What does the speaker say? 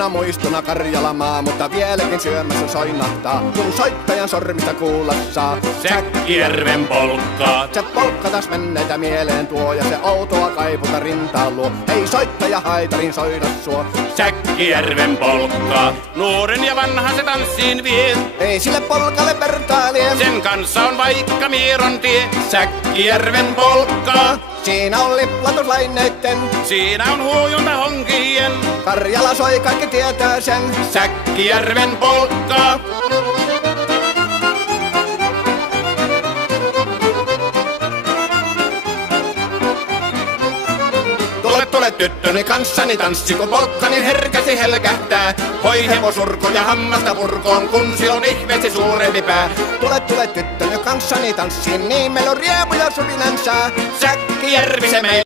kauniina muistona Karjalamaa, mutta vieläkin syömässä soinahtaa, kun soittajan sormista kuulla saa. Säkkijärven polkkaa. Se polkka taas menneitä mieleen tuo, ja se outoa kaiputa rintaan luo. Ei soittaja haitarin soida suo. Säkkijärven polkkaa. Nuoren ja vanhan se tanssiin vie. Ei sille polkalle vertailie. Sen kanssa on vaikka Mieron tie. Säkkijärven polkkaa. Siinä on liplatuslaineitten. Siinä on huojunta honkien. Karjala soi, kaikki tietää sen. Säkkijärven polkkaa. Tule tyttöni kanssani tanssi, kun polkkani herkästi helkähtää. Hoi hevosurko ja hammasta purkoon, kun silloin ihmeesti suurempi pää. Tule tyttöni kanssani tanssi, niin meillä on riemuja supinansa. Säkkijärvi se meillä.